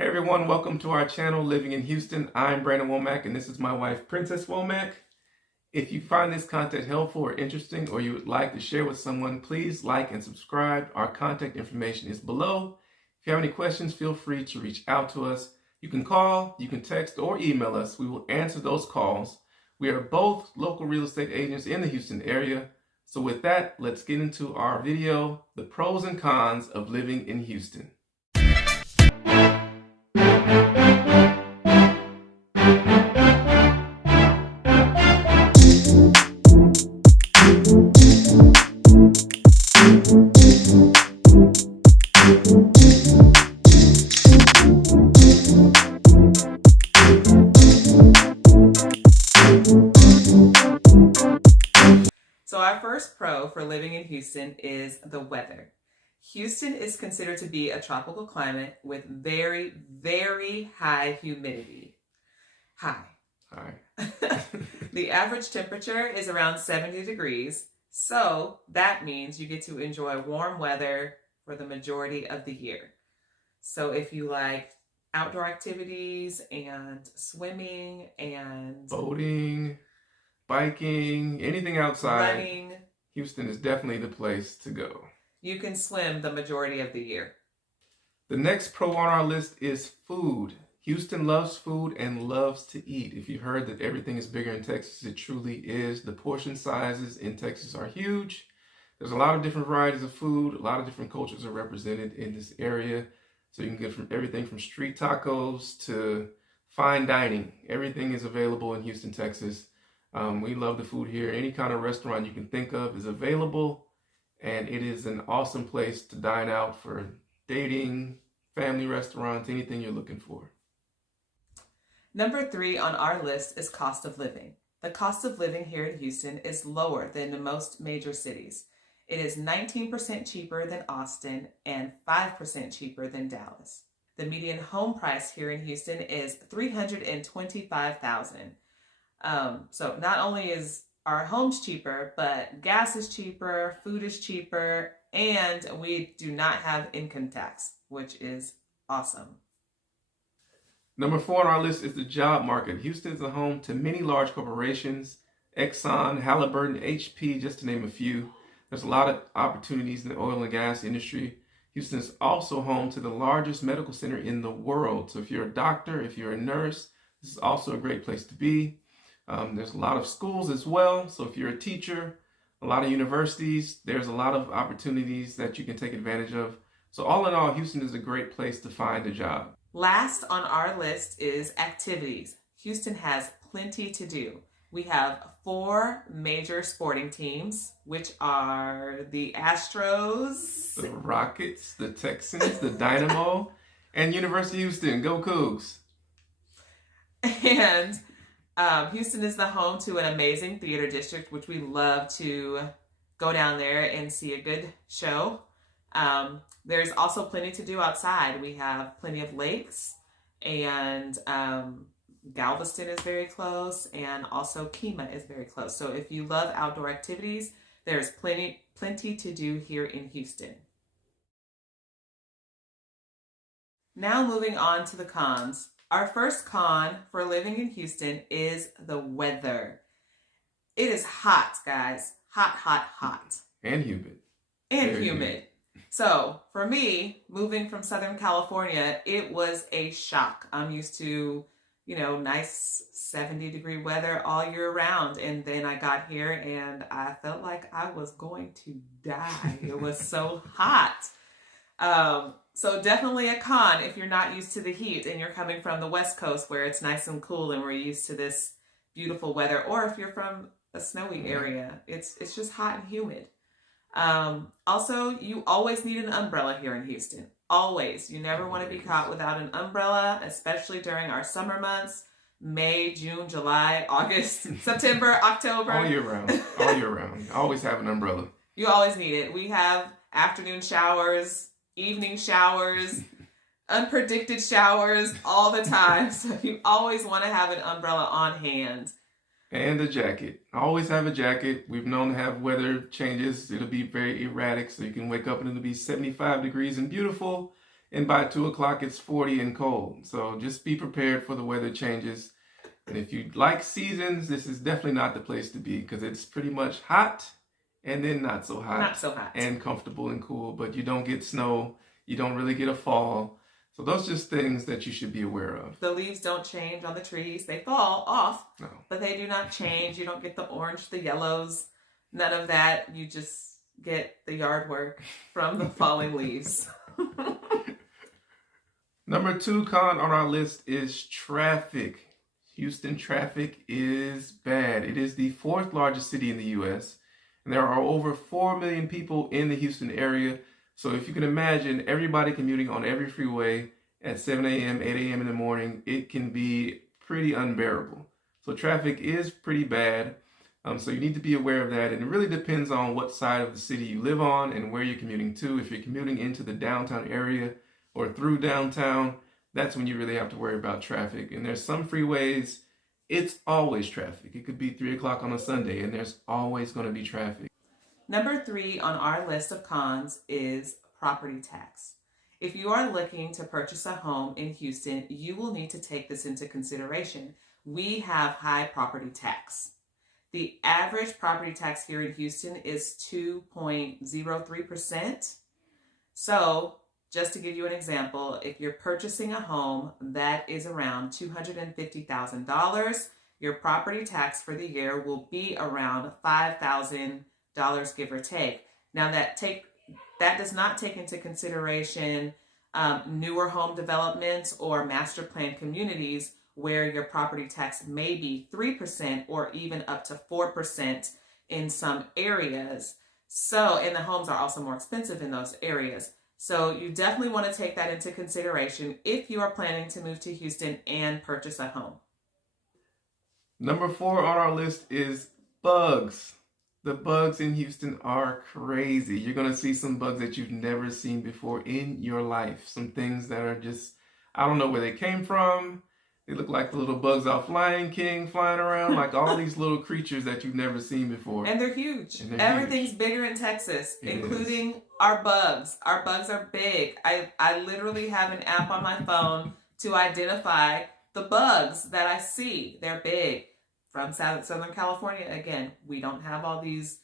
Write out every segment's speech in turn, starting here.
Hey everyone, welcome to our channel, Living in Houston. I'm Brandon Womack and this is my wife, Princess Womack. If you find this content helpful or interesting or you would like to share with someone, please like and subscribe. Our contact information is below. If you have any questions, feel free to reach out to us. You can call, you can text or email us. We will answer those calls. We are both local real estate agents in the Houston area. So with that, let's get into our video, the pros and cons of living in Houston. So our first pro for living in Houston is the weather. Houston is considered to be a tropical climate with very, very high humidity. High. The average temperature is around 70 degrees. So that means you get to enjoy warm weather for the majority of the year. So if you like outdoor activities and swimming and boating, biking, anything outside, running, Houston is definitely the place to go. You can swim the majority of the year. The next pro on our list is food. Houston loves food and loves to eat. If you heard that everything is bigger in Texas, it truly is. The portion sizes in Texas are huge. There's a lot of different varieties of food. A lot of different cultures are represented in this area. So you can get from everything from street tacos to fine dining. Everything is available in Houston, Texas. We love the food here. Any kind of restaurant you can think of is available, and it is an awesome place to dine out for dating, family restaurants, anything you're looking for. Number 3 on our list is cost of living. The cost of living here in Houston is lower than in most major cities. It is 19% cheaper than Austin and 5% cheaper than Dallas. The median home price here in Houston is $325,000. So not only is our homes cheaper, but gas is cheaper, food is cheaper, and we do not have income tax, which is awesome. Number 4 on our list is the job market. Houston is a home to many large corporations, Exxon, Halliburton, HP, just to name a few. There's a lot of opportunities in the oil and gas industry. Houston is also home to the largest medical center in the world. So if you're a doctor, if you're a nurse, this is also a great place to be. There's a lot of schools as well. So if you're a teacher, a lot of universities, there's a lot of opportunities that you can take advantage of. So all in all, Houston is a great place to find a job. Last on our list is activities. Houston has plenty to do. We have 4 major sporting teams, which are the Astros, the Rockets, the Texans, the Dynamo, and University of Houston. Go Cougs! And Houston is the home to an amazing theater district, which we love to go down there and see a good show. There's also plenty to do outside. We have plenty of lakes, and Galveston is very close, and also Kemah is very close. So if you love outdoor activities, there's plenty to do here in Houston. Now moving on to the cons. Our first con for living in Houston is the weather. It is hot, guys. Hot, hot, hot. And humid. And very humid. So for me, moving from Southern California, it was a shock. I'm used to, nice 70-degree weather all year round. And then I got here and I felt like I was going to die. It was so hot. So definitely a con if you're not used to the heat and you're coming from the West Coast where it's nice and cool and we're used to this beautiful weather. Or if you're from a snowy area, it's just hot and humid. Also, you always need an umbrella here in Houston. Always. You never want to be caught without an umbrella, especially during our summer months. May, June, July, August, September, October. All year round. All year round. Always have an umbrella. You always need it. We have afternoon showers, evening showers, unpredicted showers all the time. So you always want to have an umbrella on hand. And a jacket. Always have a jacket. We've known to have weather changes. It'll be very erratic. So you can wake up and it'll be 75 degrees and beautiful. and by 2 o'clock it's 40 and cold. So just be prepared for the weather changes. And if you like seasons, this is definitely not the place to be, because it's pretty much hot and then not so hot. Not so hot. And comfortable and cool, but you don't get snow. You don't really get a fall. So those are just things that you should be aware of. The leaves don't change on the trees. They fall off, No. but they do not change. You don't get the orange, the yellows, none of that. You just get the yard work from the falling leaves. Number 2 con on our list is traffic. Houston traffic is bad. It is the 4th largest city in the U.S., and there are over 4 million people in the Houston area. So if you can imagine everybody commuting on every freeway at 7 a.m., 8 a.m. in the morning, it can be pretty unbearable. So traffic is pretty bad. So you need to be aware of that. And it really depends on what side of the city you live on and where you're commuting to. If you're commuting into the downtown area or through downtown, that's when you really have to worry about traffic. And there's some freeways, it's always traffic. It could be 3 o'clock on a Sunday and there's always going to be traffic. Number 3 on our list of cons is property tax. If you are looking to purchase a home in Houston, you will need to take this into consideration. We have high property tax. The average property tax here in Houston is 2.03%. So, just to give you an example, if you're purchasing a home that is around $250,000, your property tax for the year will be around $5,000, give or take. Now that does not take into consideration newer home developments or master plan communities where your property tax may be 3% or even up to 4% in some areas. So, and the homes are also more expensive in those areas. So you definitely want to take that into consideration if you are planning to move to Houston and purchase a home. Number 4 on our list is bugs. The bugs in Houston are crazy. You're going to see some bugs that you've never seen before in your life. Some things that are just, I don't know where they came from. They look like the little bugs off Lion King flying around, like all these little creatures that you've never seen before. And they're huge. Everything's bigger in Texas, including our bugs. Our bugs are big. I literally have an app on my phone to identify the bugs that I see. They're big. From Southern California, again, we don't have all these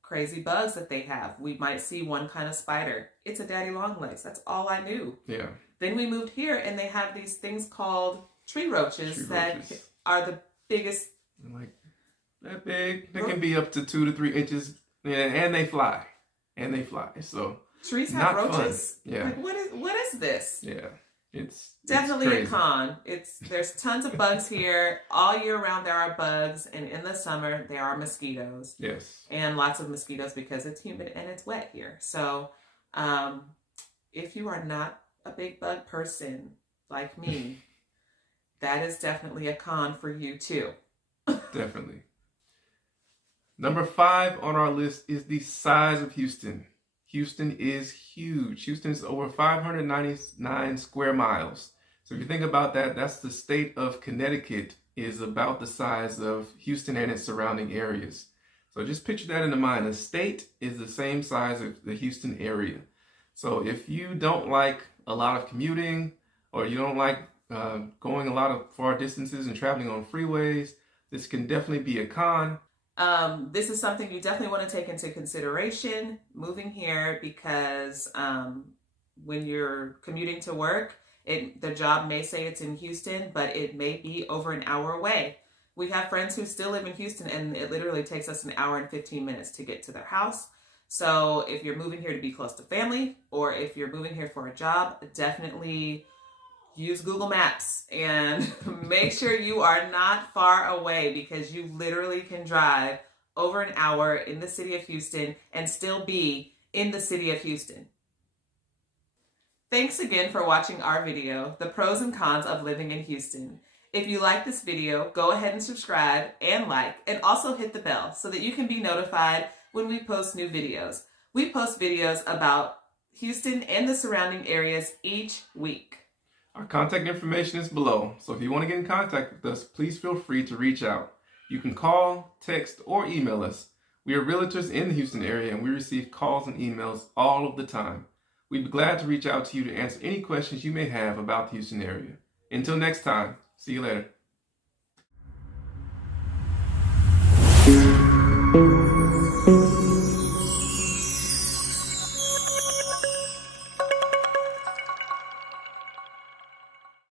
crazy bugs that they have. We might see one kind of spider. It's a daddy long legs. That's all I knew. Yeah. Then we moved here and they have these things called tree roaches that are the biggest. Like that big. They can be up to 2 to 3 inches. Yeah, and they fly. So trees have roaches? Fun. Yeah. Like, what is this? Yeah. It's definitely a con. There's tons of bugs here. All year round there are bugs, and in the summer there are mosquitoes. Yes. And lots of mosquitoes because it's humid and it's wet here. So if you are not a big bug person like me, that is definitely a con for you too. Definitely. Number 5 on our list is the size of Houston. Houston is huge. Houston is over 599 square miles. So if you think about that, that's the state of Connecticut is about the size of Houston and its surrounding areas. So just picture that in the mind. A state is the same size as the Houston area. So if you don't like a lot of commuting, or you don't like going a lot of far distances and traveling on freeways, this can definitely be a con. This is something you definitely want to take into consideration moving here because when you're commuting to work, the job may say it's in Houston, but it may be over an hour away. We have friends who still live in Houston and it literally takes us an hour and 15 minutes to get to their house. So if you're moving here to be close to family or if you're moving here for a job, definitely use Google Maps and make sure you are not far away because you literally can drive over an hour in the city of Houston and still be in the city of Houston. Thanks again for watching our video, The Pros and Cons of Living in Houston. If you like this video, go ahead and subscribe and like, and also hit the bell so that you can be notified when we post new videos. We post videos about Houston and the surrounding areas each week. Our contact information is below, so if you want to get in contact with us, please feel free to reach out. You can call, text, or email us. We are realtors in the Houston area and we receive calls and emails all of the time. We'd be glad to reach out to you to answer any questions you may have about the Houston area. Until next time, see you later.